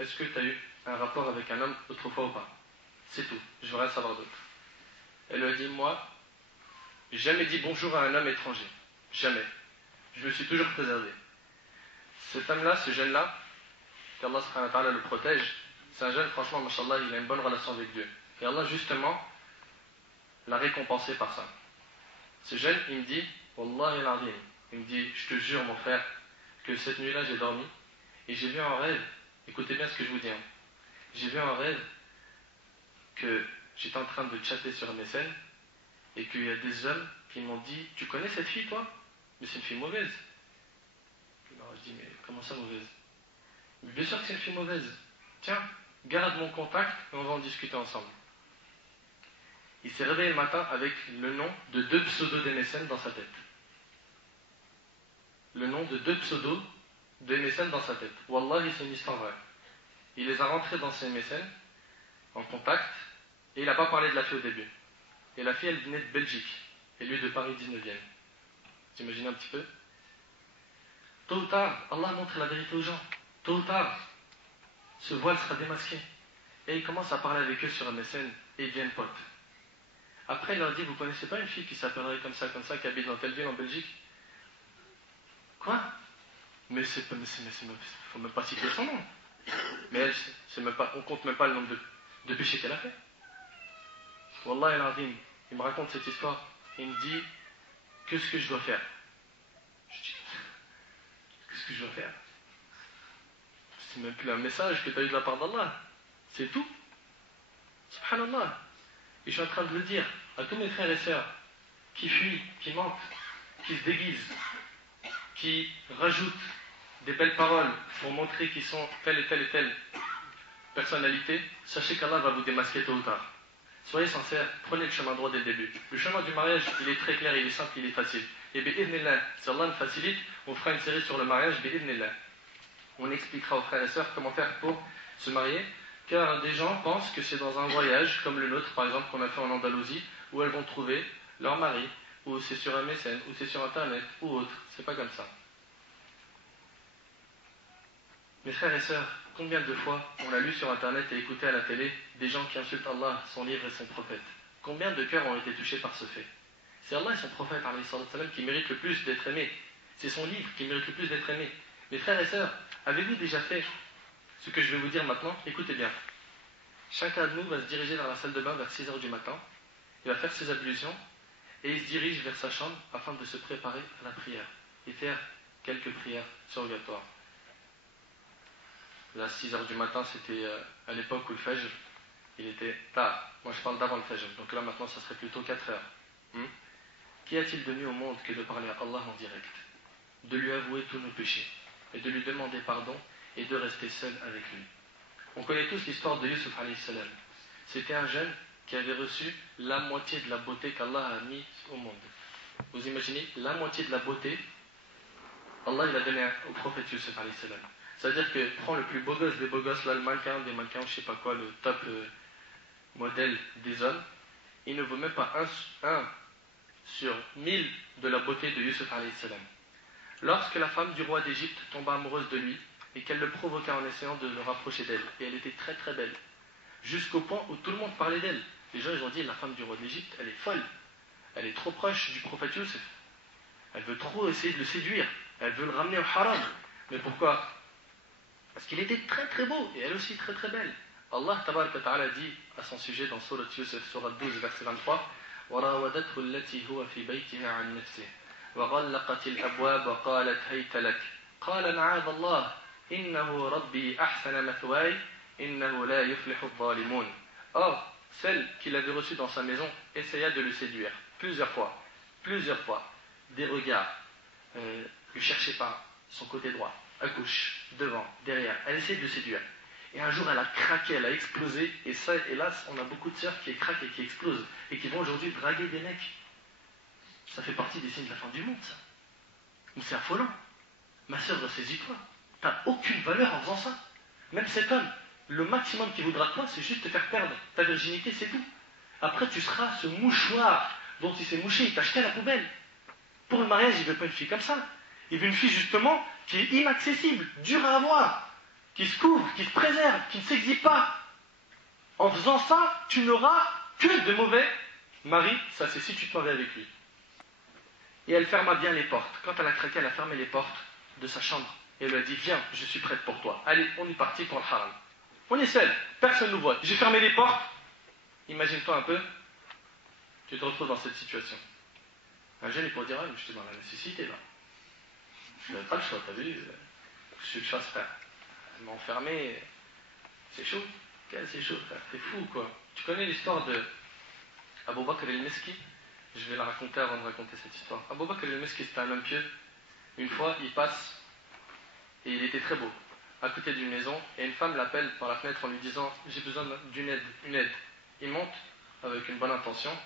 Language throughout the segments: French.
est-ce que tu as eu un rapport avec un homme autrefois ou pas? C'est tout, je veux rien savoir d'autre. Elle lui a dit, moi, j'ai jamais dit bonjour à un homme étranger. Jamais. Je me suis toujours préservé. Cet homme-là, ce jeune-là, qu'Allah subhanahu wa ta'ala le protège, c'est un jeune, franchement, mashallah, il a une bonne relation avec Dieu. Et Allah, justement, l'a récompensé par ça. Ce jeune, il me dit, Wallahi al-azim, il me dit, je te jure, mon frère, que cette nuit-là, j'ai dormi, et j'ai vu en rêve, écoutez bien ce que je vous dis, hein, j'ai vu en rêve que j'étais en train de chatter sur MSN, et qu'il y a des hommes qui m'ont dit, tu connais cette fille, toi? Mais c'est une fille mauvaise. Alors je dis, mais comment ça mauvaise? Mais bien sûr que c'est une fille mauvaise. Tiens, garde mon contact et on va en discuter ensemble. Il s'est réveillé le matin avec le nom de 2 pseudos d'MSN dans sa tête. Le nom de 2 pseudos de MSN dans sa tête. Wallahi, c'est une histoire vraie. Il les a rentrés dans ses MSN, en contact, et il n'a pas parlé de la fille au début. Et la fille, elle venait de Belgique, et lui de Paris 19e. Vous imaginez un petit peu? Tôt ou tard, Allah montre la vérité aux gens. Tôt ou tard, ce voile sera démasqué. Et il commence à parler avec eux sur MSN, et ils deviennent potes. Après, il leur dit, vous connaissez pas une fille qui s'appellerait comme ça, qui habite dans telle ville en Belgique? Quoi? Mais faut même pas citer son nom. Mais elle, on compte même pas le nombre de péchés qu'elle a fait. Wallah al-azim, il me raconte cette histoire, il me dit, qu'est-ce que je dois faire? Je dis, qu'est-ce que je dois faire? C'est même plus un message que tu as eu de la part d'Allah. C'est tout. Subhanallah. Et je suis en train de le dire à tous mes frères et sœurs qui fuient, qui mentent, qui se déguisent, qui rajoutent des belles paroles pour montrer qu'ils sont telle et telle personnalité. Sachez qu'Allah va vous démasquer tôt ou tard. Soyez sincères, prenez le chemin droit dès le début. Le chemin du mariage, il est très clair, il est simple, il est facile. Et bi'idhnillah, si Allah nous facilite, on fera une série sur le mariage, bi'idhnillah. On expliquera aux frères et sœurs comment faire pour se marier, car des gens pensent que c'est dans un voyage comme le nôtre, par exemple, qu'on a fait en Andalousie, où elles vont trouver leur mari, ou c'est sur un MSN, ou c'est sur Internet, ou autre. C'est pas comme ça. Mes frères et sœurs, combien de fois on a lu sur Internet et écouté à la télé des gens qui insultent Allah, son livre et son prophète? Combien de cœurs ont été touchés par ce fait? C'est Allah et son prophète qui méritent le plus d'être aimés. C'est son livre qui mérite le plus d'être aimé. Mes frères et sœurs, avez-vous déjà fait ce que je vais vous dire maintenant? Écoutez bien. Chacun de nous va se diriger vers la salle de bain vers 6 h du matin. Il va faire ses ablutions et il se dirige vers sa chambre afin de se préparer à la prière et faire quelques prières surrogatoires. Là, 6 h du matin, c'était à l'époque où le Fajr, il était tard. Moi, je parle d'avant le Fajr. Donc là, maintenant, ça serait plutôt 4 heures. Qu'y a-t-il de mieux au monde que de parler à Allah en direct, de lui avouer tous nos péchés, et de lui demander pardon, et de rester seul avec lui? On connaît tous l'histoire de Yusuf alayhi salam. C'était un jeune qui avait reçu la moitié de la beauté qu'Allah a mis au monde. Vous imaginez, la moitié de la beauté, Allah il a donné au prophète Yusuf alayhi salam. C'est-à-dire que prends le plus beau gosse des beaux gosses, là, le mannequin des mannequins, je sais pas quoi, le top modèle des hommes, il ne vaut même pas 1 sur 1000 de la beauté de Yusuf alayhi salam. Lorsque la femme du roi d'Égypte tomba amoureuse de lui et qu'elle le provoqua en essayant de le rapprocher d'elle, et elle était très très belle, jusqu'au point où tout le monde parlait d'elle. Les gens ils ont dit, la femme du roi d'Égypte, elle est folle, elle est trop proche du prophète Yusuf, elle veut trop essayer de le séduire, elle veut le ramener au haram. Mais pourquoi? Parce qu'il était très très beau et elle aussi très très belle. Allah tabaraka wa ta'ala dit à son sujet dans Surat Yusuf, Surat 12, verset 23, وَرَاوَدَتْهُ الَّتِي هُوَ فِي بَيْتِهَا عَنْ نَفْسِهِ وَغَلَّقَتِ الْأَبْوَابَ وَقَالَتْ هَيْتَ لَكَ قَالَ مَعَاذَ اللَّهِ إِنَّهُ رَبِّي أَحْسَنَ مَثْوَايَ إِنَّهُ لَا يُفْلِحُ الظَّالِمُونَ. Or, celle qu'il avait reçue dans sa maison essaya de le séduire plusieurs fois, des regards, lui cherchait par son côté droit, à gauche, devant, derrière, elle essayait de le séduire. Et un jour elle a craqué, elle a explosé, et ça, hélas, on a beaucoup de sœurs qui craquent et qui explosent, et qui vont aujourd'hui draguer des mecs. Ça fait partie des signes de la fin du monde, ça. Mais c'est affolant. Ma sœur, ressaisis-toi. T'as aucune valeur en faisant ça. Même cet homme, le maximum qu'il voudra de toi, c'est juste te faire perdre ta virginité, c'est tout. Après, tu seras ce mouchoir dont il s'est mouché, il t'a jeté à la poubelle. Pour le mariage, il ne veut pas une fille comme ça. Il veut une fille, justement, qui est inaccessible, dure à avoir, qui se couvre, qui se préserve, qui ne s'exhibe pas. En faisant ça, tu n'auras que de mauvais maris. Ça, c'est si tu te maries avec lui. Et elle ferma bien les portes. Quand elle a craqué, elle a fermé les portes de sa chambre. Et elle lui a dit, viens, je suis prête pour toi. Allez, on est parti pour le haram. On est seul, personne ne nous voit. J'ai fermé les portes. Imagine-toi un peu, tu te retrouves dans cette situation. Un jeune, il pourrait dire, ah, mais j'étais dans la nécessité là. Je n'avais pas le choix, t'as vu? Je suis le chasse, frère. Elle m'a enfermé. C'est chaud. C'est chaud, frère. T'es fou, quoi. Tu connais l'histoire de Abu Bakr el-Meski? Je vais la raconter avant de raconter cette histoire. Abu Bakr el-Meski, c'était un homme pieux. Une fois, il passe et il était très beau, à côté d'une maison, et une femme l'appelle par la fenêtre en lui disant j'ai besoin d'une aide, une aide. Il monte avec une bonne intention,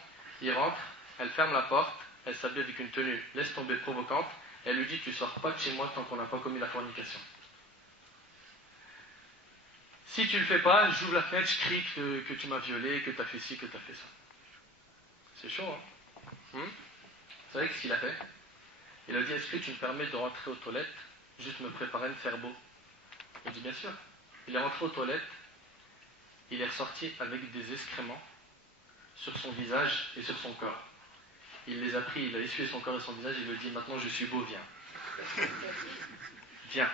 il rentre, elle ferme la porte, elle s'habille avec une tenue laisse tomber provocante, et elle lui dit tu sors pas de chez moi tant qu'on n'a pas commis la fornication. Si tu le fais pas, j'ouvre la fenêtre, je crie que tu m'as violé, que tu as fait ci, que tu as fait ça. C'est chaud, hein? Vous savez ce qu'il a fait? Il a dit est-ce que tu me permets de rentrer aux toilettes, juste me préparer, me faire beau? Il dit bien sûr. Il est rentré aux toilettes, il est ressorti avec des excréments sur son visage et sur son corps. Il les a pris, il a essuyé son corps et son visage, il lui dit maintenant je suis beau, viens. Viens.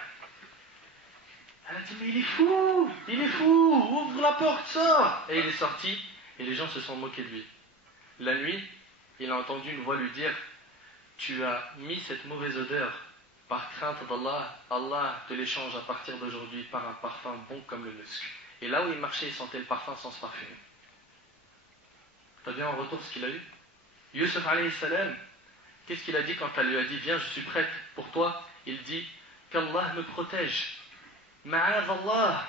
Elle a dit mais il est fou, ouvre la porte, sors. Et il est sorti et les gens se sont moqués de lui. La nuit, il a entendu une voix lui dire tu as mis cette mauvaise odeur par crainte d'Allah, Allah te l'échange à partir d'aujourd'hui par un parfum bon comme le musc. Et là où il marchait, il sentait le parfum sans se parfumer. T'as bien en retour ce qu'il a eu? Yusuf alayhi salam, qu'est-ce qu'il a dit quand elle lui a dit viens, je suis prête pour toi? Il dit qu'Allah me protège. Ma'az Allah,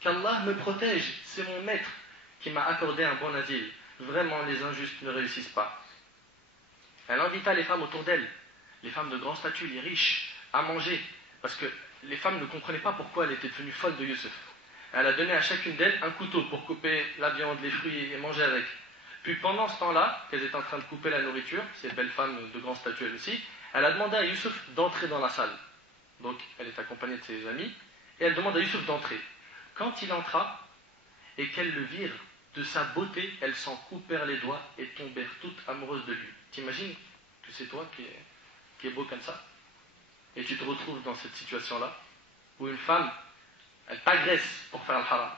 qu'Allah me protège. C'est mon maître qui m'a accordé un bon asile. Vraiment, les injustes ne réussissent pas. Elle invita les femmes autour d'elle, les femmes de grand statut, les riches, à manger, parce que les femmes ne comprenaient pas pourquoi elle était devenue folle de Yusuf. Elle a donné à chacune d'elles un couteau pour couper la viande, les fruits et manger avec. Puis pendant ce temps-là, qu'elles étaient en train de couper la nourriture, ces belles femmes de grand statut elles aussi, elle a demandé à Yusuf d'entrer dans la salle. Donc elle est accompagnée de ses amis, et elle demande à Yusuf d'entrer. Quand il entra, et qu'elles le virent, de sa beauté, elles s'en coupèrent les doigts et tombèrent toutes amoureuses de lui. T'imagines que c'est toi qui est beau comme ça? Et tu te retrouves dans cette situation-là, où une femme, elle t'agresse pour faire le haram.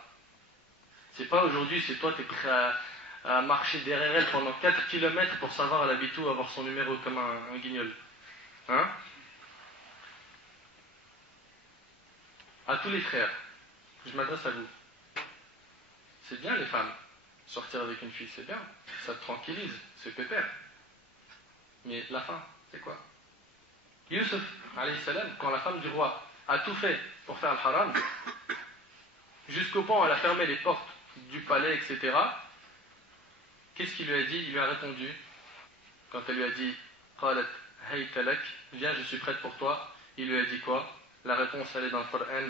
C'est pas aujourd'hui, c'est toi, tu es prêt à marcher derrière elle pendant 4 km pour savoir elle habite où, avoir son numéro comme un guignol. Hein? À tous les frères, je m'adresse à vous. C'est bien les femmes, sortir avec une fille, c'est bien, ça te tranquillise, c'est pépère. Mais la fin, c'est quoi? Yusuf, alayhi salam, quand la femme du roi a tout fait pour faire le haram, jusqu'au point où elle a fermé les portes du palais, etc., qu'est-ce qu'il lui a dit? Il lui a répondu, quand elle lui a dit qalat hayta lak, viens, je suis prête pour toi, il lui a dit quoi? La réponse, elle est dans le Coran.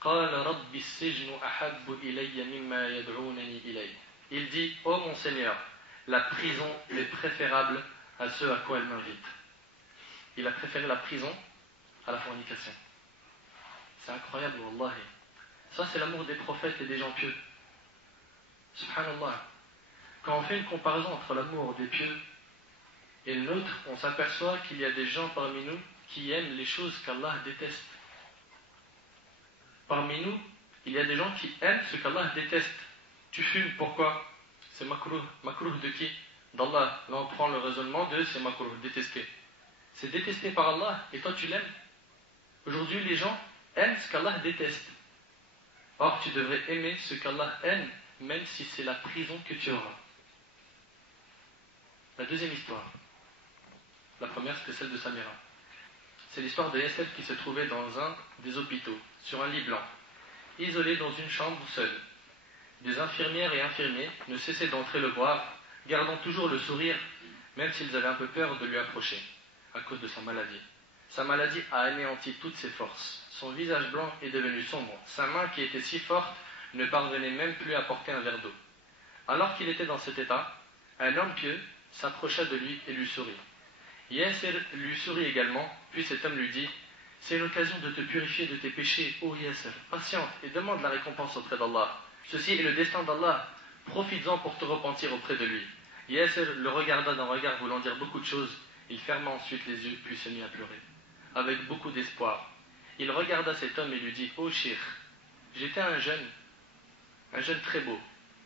Qala rabbi as-sijnu ahabbu ilayya mimma yad'unani ilayhi. Il dit, ô mon Seigneur, la prison est préférable à ce à quoi elle m'invite. Il a préféré la prison à la fornication. C'est incroyable, wallahi. Ça, c'est l'amour des prophètes et des gens pieux. Subhanallah. Quand on fait une comparaison entre l'amour des pieux et le nôtre, on s'aperçoit qu'il y a des gens parmi nous qui aiment les choses qu'Allah déteste. Parmi nous, il y a des gens qui aiment ce qu'Allah déteste. Tu fumes, pourquoi? C'est makruh. Makruh de qui? D'Allah. Là, on prend le raisonnement de c'est makruh, détesté. C'est détesté par Allah et toi tu l'aimes. Aujourd'hui, les gens aiment ce qu'Allah déteste. Or, tu devrais aimer ce qu'Allah aime, même si c'est la prison que tu auras. La deuxième histoire. La première, c'était celle de Samira. C'est l'histoire de Yasser qui se trouvait dans un des hôpitaux, sur un lit blanc, isolé dans une chambre seule. Des infirmières et infirmiers ne cessaient d'entrer le voir, gardant toujours le sourire, même s'ils avaient un peu peur de lui approcher, à cause de sa maladie. Sa maladie a anéanti toutes ses forces. Son visage blanc est devenu sombre. Sa main, qui était si forte, ne parvenait même plus à porter un verre d'eau. Alors qu'il était dans cet état, un homme pieux s'approcha de lui et lui sourit. Yasser lui sourit également, puis cet homme lui dit « C'est une occasion de te purifier de tes péchés. Oh Yasser, patiente et demande la récompense auprès d'Allah. Ceci est le destin d'Allah. Profites-en pour te repentir auprès de lui. Yasser le regarda d'un regard voulant dire beaucoup de choses. Il ferma ensuite les yeux puis se mit à pleurer. Avec beaucoup d'espoir, il regarda cet homme et lui dit: Ô Cheikh, j'étais un jeune très beau,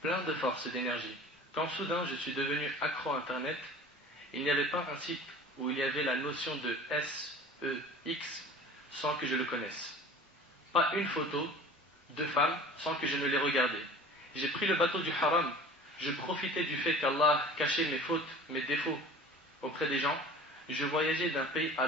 plein de force et d'énergie. Quand soudain je suis devenu accro à Internet, il n'y avait pas un site où il y avait la notion de SEX sans que je le connaisse. Pas une photo de femme sans que je ne l'ai regardée. J'ai pris le bateau du haram. Je profitais du fait qu'Allah cachait mes fautes, mes défauts auprès des gens. Je voyageais d'un pays à